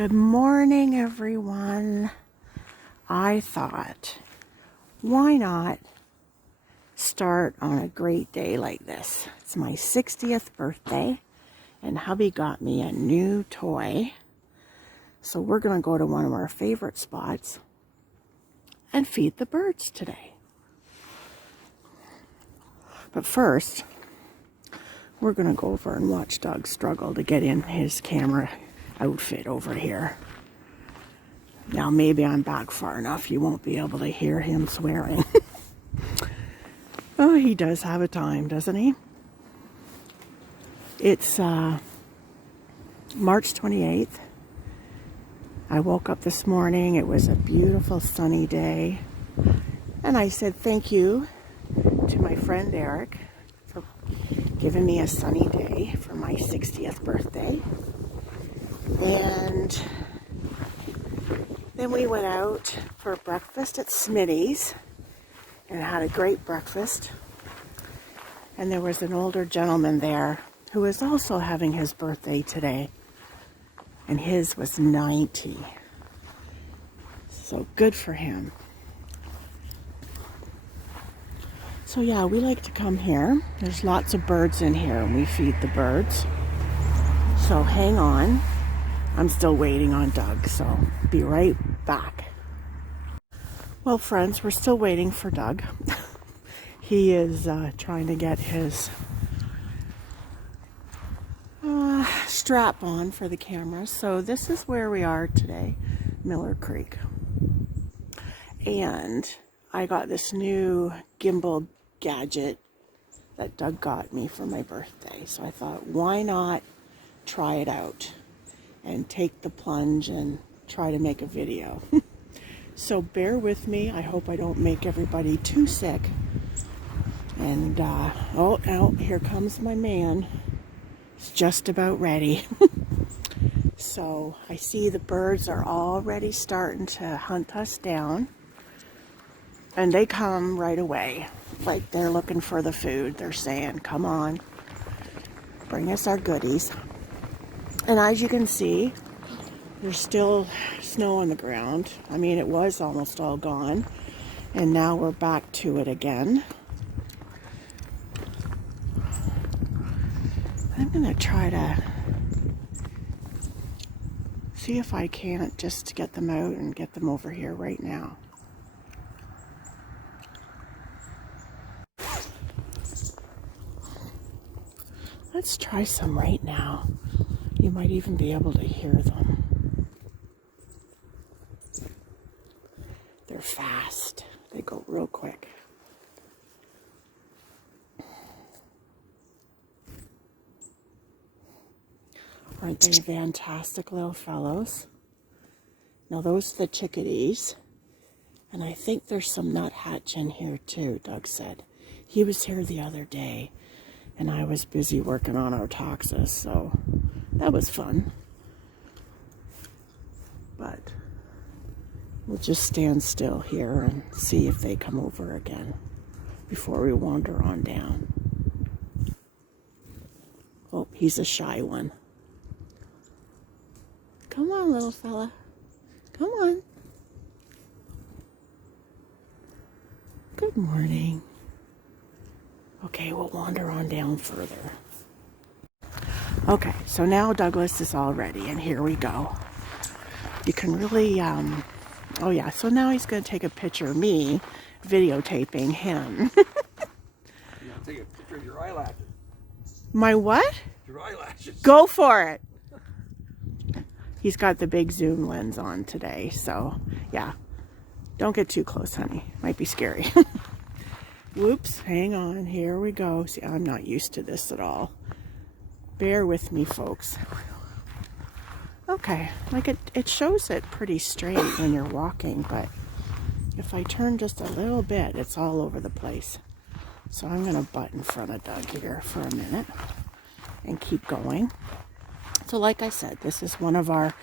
Good morning, everyone. I thought, why not start on a great day like this? It's my 60th birthday, and hubby got me a new toy. So we're going to go to one of our favorite spots and feed the birds today. But first, we're going to go over and watch Doug struggle to get in his camera outfit over here. Now maybe I'm back far enough you won't be able to hear him swearing. Oh, he does have a time, doesn't he? It's March 28th. I woke up this morning. It was a beautiful sunny day. And I said thank you to my friend Eric for giving me a sunny day for my 60th birthday. And then we went out for breakfast at Smitty's and had a great breakfast. And there was an older gentleman there who was also having his birthday today. And his was 90. So good for him. So yeah, we like to come here. There's lots of birds in here and we feed the birds. So hang on. I'm still waiting on Doug, so be right back. Well, friends, we're still waiting for Doug. He is trying to get his strap on for the camera. So this is where we are today, Miller Creek. And I got this new gimbal gadget that Doug got me for my birthday. So I thought, why not try it out and take the plunge and try to make a video. So bear with me. I hope I don't make everybody too sick. And oh, here comes my man. He's just about ready. So I see the birds are already starting to hunt us down. And they come right away. Like they're looking for the food. They're saying, come on, bring us our goodies. And as you can see, there's still snow on the ground. I mean, it was almost all gone. And now we're back to it again. I'm going to try to see if I can't just get them out and get them over here right now. Let's try some right now. You might even be able to hear them. They're fast. They go real quick. Aren't they fantastic little fellows? Now those are the chickadees. And I think there's some nuthatch in here too, Doug said. He was here the other day and I was busy working on our taxes, so that was fun. But we'll just stand still here and see if they come over again before we wander on down. Oh, he's a shy one. Come on, little fella. Come on. Good morning. Okay, we'll wander on down further. Okay, so now Douglas is all ready, and here we go. You can really, oh yeah, so now he's going to take a picture of me videotaping him. You're going to take a picture of your eyelashes. My what? Your eyelashes. Go for it. He's got the big zoom lens on today, so yeah. Don't get too close, honey. Might be scary. Whoops, hang on. Here we go. See, I'm not used to this at all. Bear with me, folks. Okay, like it shows it pretty straight when you're walking, but if I turn just a little bit, it's all over the place. So I'm going to butt in front of Doug here for a minute and keep going. So like I said, this is one of our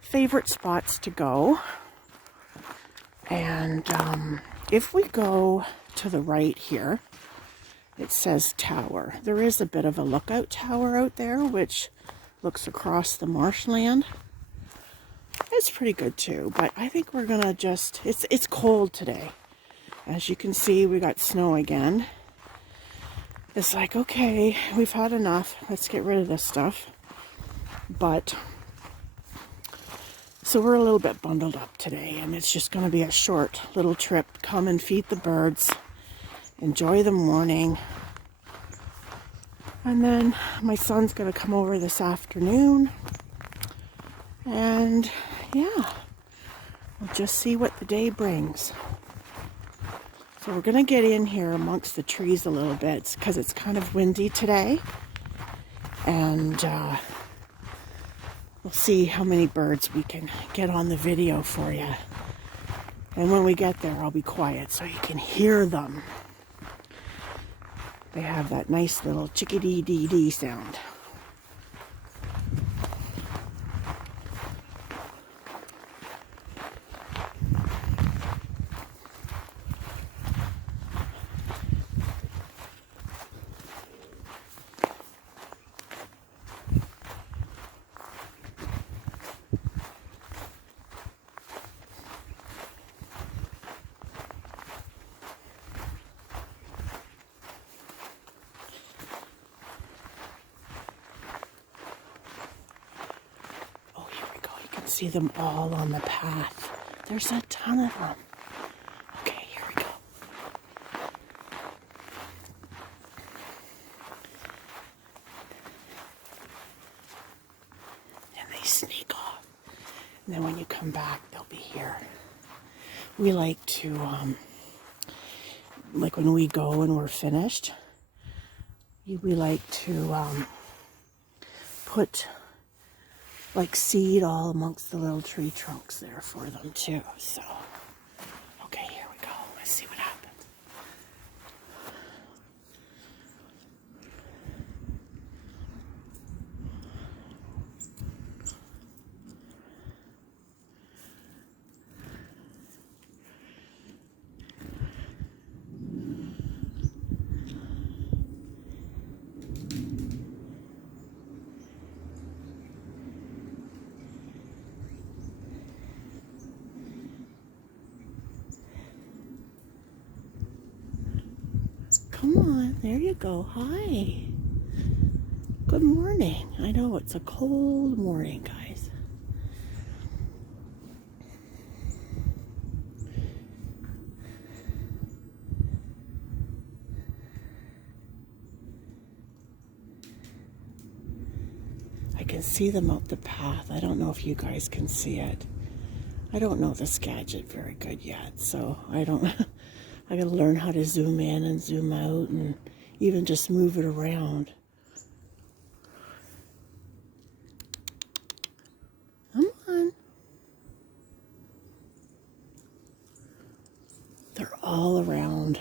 favorite spots to go. And if we go to the right here, it says tower. There is a bit of a lookout tower out there, which looks across the marshland. It's pretty good too, but I think we're gonna just, it's cold today. As you can see, we got snow again. It's like, okay, we've had enough. Let's get rid of this stuff. But, so we're a little bit bundled up today, and it's just gonna be a short little trip. Come and feed the birds, enjoy the morning. And then my son's gonna come over this afternoon. And yeah, we'll just see what the day brings. So we're gonna get in here amongst the trees a little bit because it's kind of windy today. And we'll see how many birds we can get on the video for you. And when we get there, I'll be quiet so you can hear them. They have that nice little chickadee-dee-dee sound. See them all on the path. There's a ton of them. Okay, here we go. And they sneak off. And then when you come back, they'll be here. We like to, like when we go and we're finished, we like to put like seed all amongst the little tree trunks there for them too. So, okay, here we go. Let's see what happens. Come on, there you go. Hi. Good morning. I know it's a cold morning, guys. I can see them up the path. I don't know if you guys can see it. I don't know this gadget very good yet, so I don't... I gotta learn how to zoom in and zoom out and even just move it around. Come on. They're all around.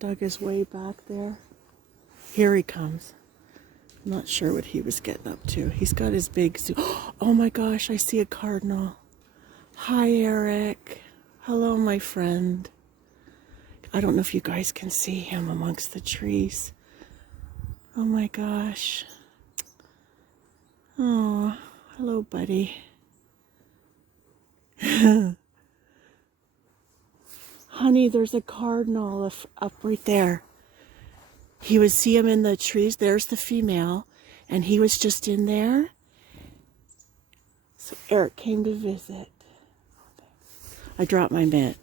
Doug is way back there. Here he comes. I'm not sure what he was getting up to. He's got his big zoo. Oh my gosh, I see a cardinal. Hi, Eric. Hello, my friend. I don't know if you guys can see him amongst the trees. Oh my gosh. Oh, hello, buddy. Honey, there's a cardinal up right there. He would see him in the trees. There's the female. And he was just in there. So Eric came to visit. I dropped my mitt.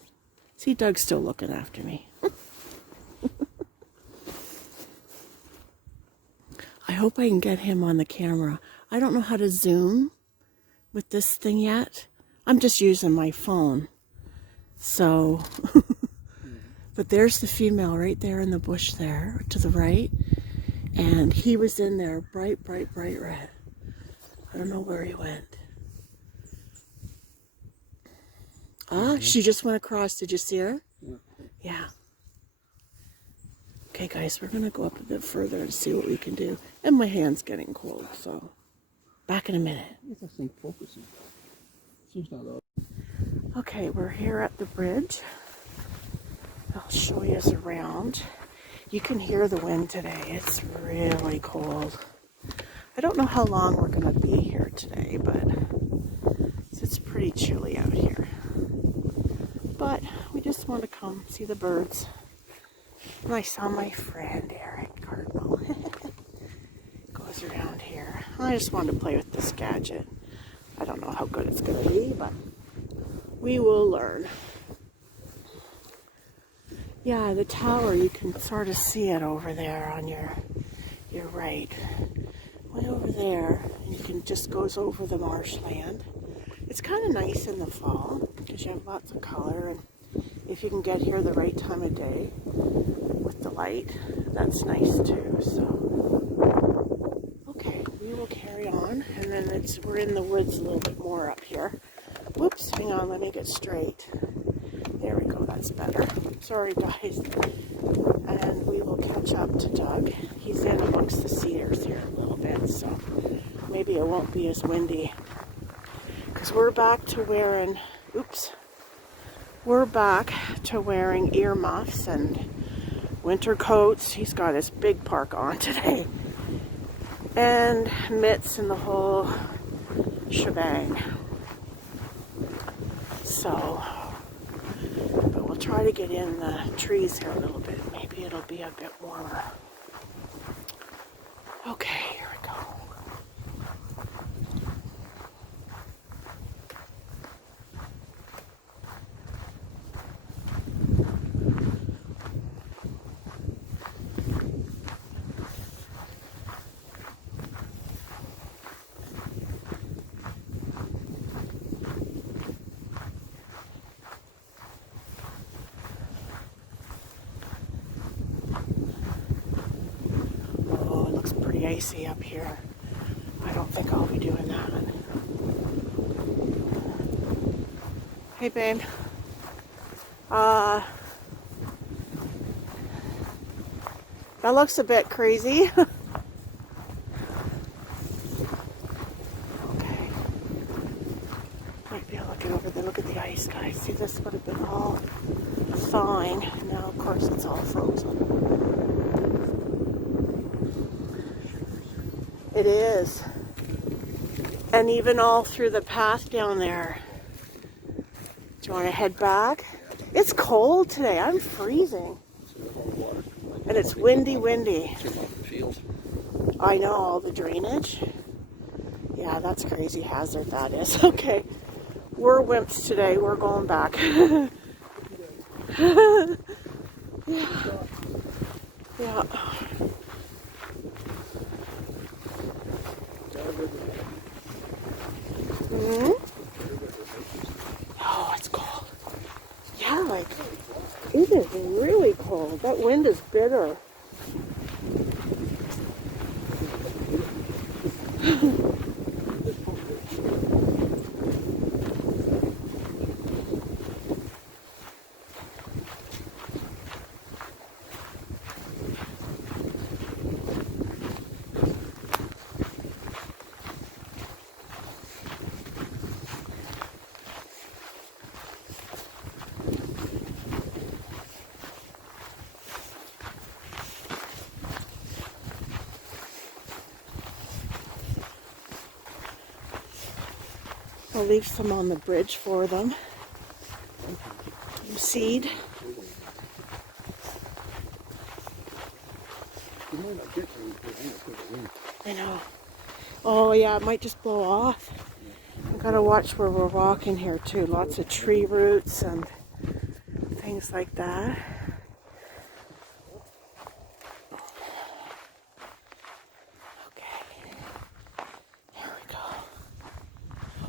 See, Doug's still looking after me. I hope I can get him on the camera. I don't know how to zoom with this thing yet. I'm just using my phone. So, but there's the female right there in the bush there to the right. And he was in there, bright, bright, bright red. I don't know where he went. Ah, she just went across. Did you see her? Yeah. Okay, guys, we're going to go up a bit further and see what we can do. And my hand's getting cold, so back in a minute. This thing focusing. Seems not out. Okay, we're here at the bridge. I'll show you around. You can hear the wind today. It's really cold. I don't know how long we're going to be here today, but it's pretty chilly out here. But we just want to come see the birds. And I saw my friend Eric Cardinal. Goes around here. I just wanted to play with this gadget. I don't know how good it's going to be, but we will learn. Yeah, the tower, you can sort of see it over there on your right. Way over there, and you can just goes over the marshland. It's kind of nice in the fall because you have lots of color, and if you can get here the right time of day with the light, that's nice too. So, okay, we will carry on, and then we're in the woods a little bit more up here. Whoops, hang on, let me get straight. There we go, that's better. Sorry guys. And we will catch up to Doug. He's in amongst the cedars here a little bit, so maybe it won't be as windy. Because we're back to wearing, we're back to wearing earmuffs and winter coats. He's got his big park on today. And mitts and the whole shebang. So, but we'll try to get in the trees here a little bit. Maybe it'll be a bit warmer. Okay, here we go. Icy up here. I don't think I'll be doing that. Hey babe. That looks a bit crazy. Okay. Might be able to get over there. Look at the ice, guys. See, this would have been all thawing. Now, of course, it's all frozen. It is. And even all through the path down there. Do you want to head back? It's cold today. I'm freezing. And it's windy. I know, all the drainage. Yeah, that's crazy hazard that is. Okay. We're wimps today. We're going back. Yeah. Mm-hmm. Oh, it's cold. Yeah, like, it is really cold. That wind is bitter. I'll leave some on the bridge for them. Some seed. I know. Oh yeah, it might just blow off. I've got to watch where we're walking here too. Lots of tree roots and things like that.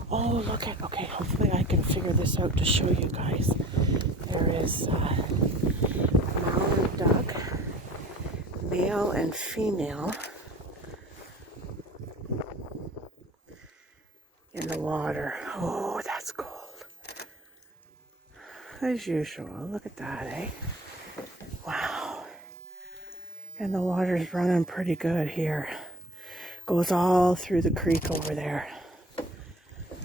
Oh, look at, okay, hopefully I can figure this out to show you guys. There is mallard duck, male and female, in the water. Oh, that's cold. As usual, look at that, eh? Wow. And the water's running pretty good here. Goes all through the creek over there.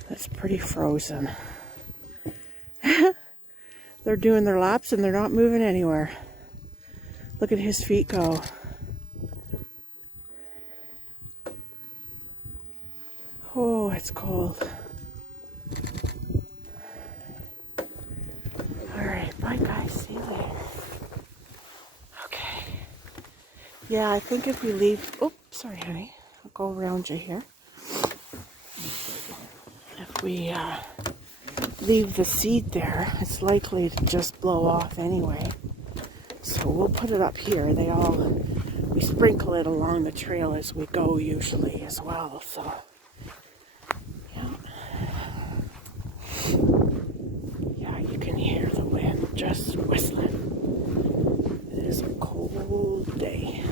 It's pretty frozen. They're doing their laps and they're not moving anywhere. Look at his feet go. Oh, it's cold. Alright, bye guys. See you later. Okay. Yeah, I think if we leave... Oh, sorry, honey. I'll go around you here. If we leave the seed there, it's likely to just blow off anyway. So we'll put it up here. We sprinkle it along the trail as we go usually as well. So, yeah. Yeah, you can hear the wind just whistling. It is a cold day.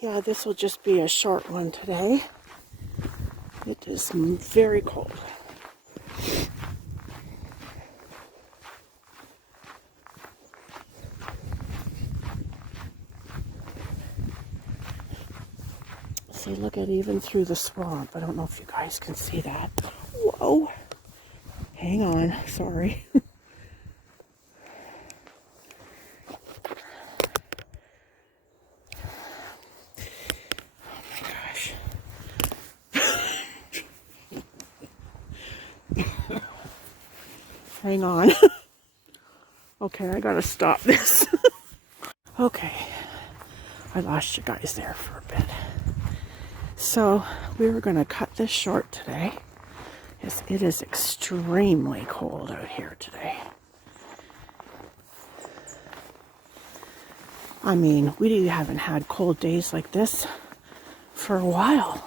Yeah, this will just be a short one today. It is very cold. See, look at even through the swamp. I don't know if you guys can see that. Whoa. Hang on. Sorry. Hang on. Okay, I gotta stop this. Okay, I lost you guys there for a bit. So, we were gonna cut this short today. It is extremely cold out here today. I mean, we haven't had cold days like this for a while.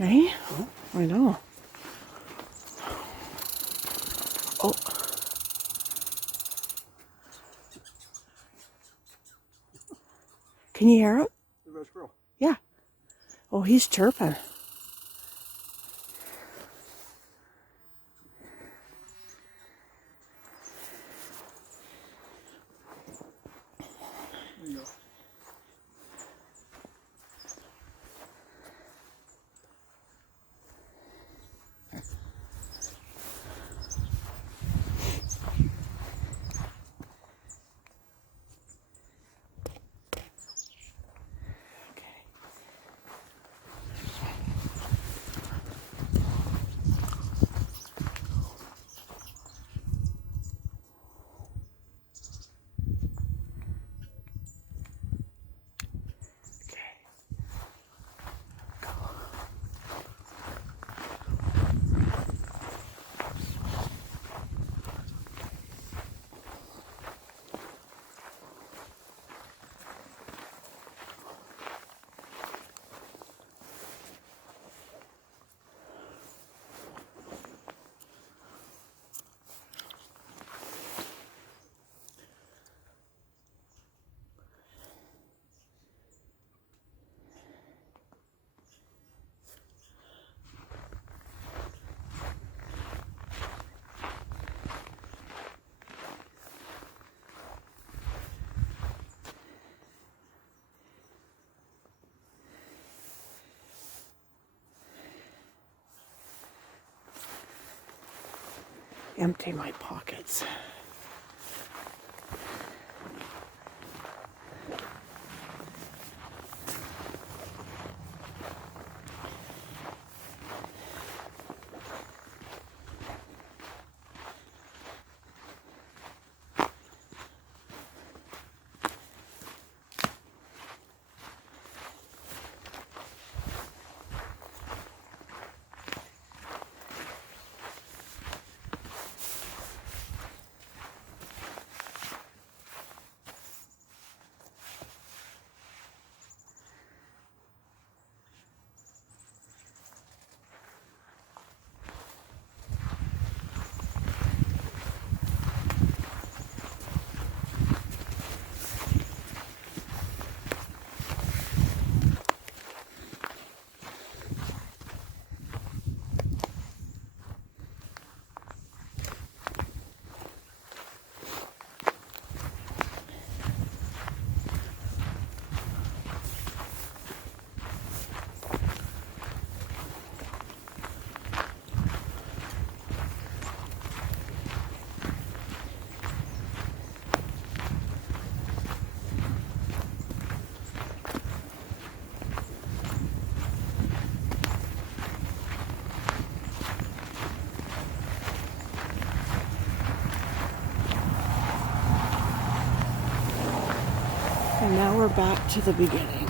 Right? I know. Oh. Can you hear him? There's a squirrel. Yeah. Oh, he's chirping. There you go. Empty my pockets. And now we're back to the beginning.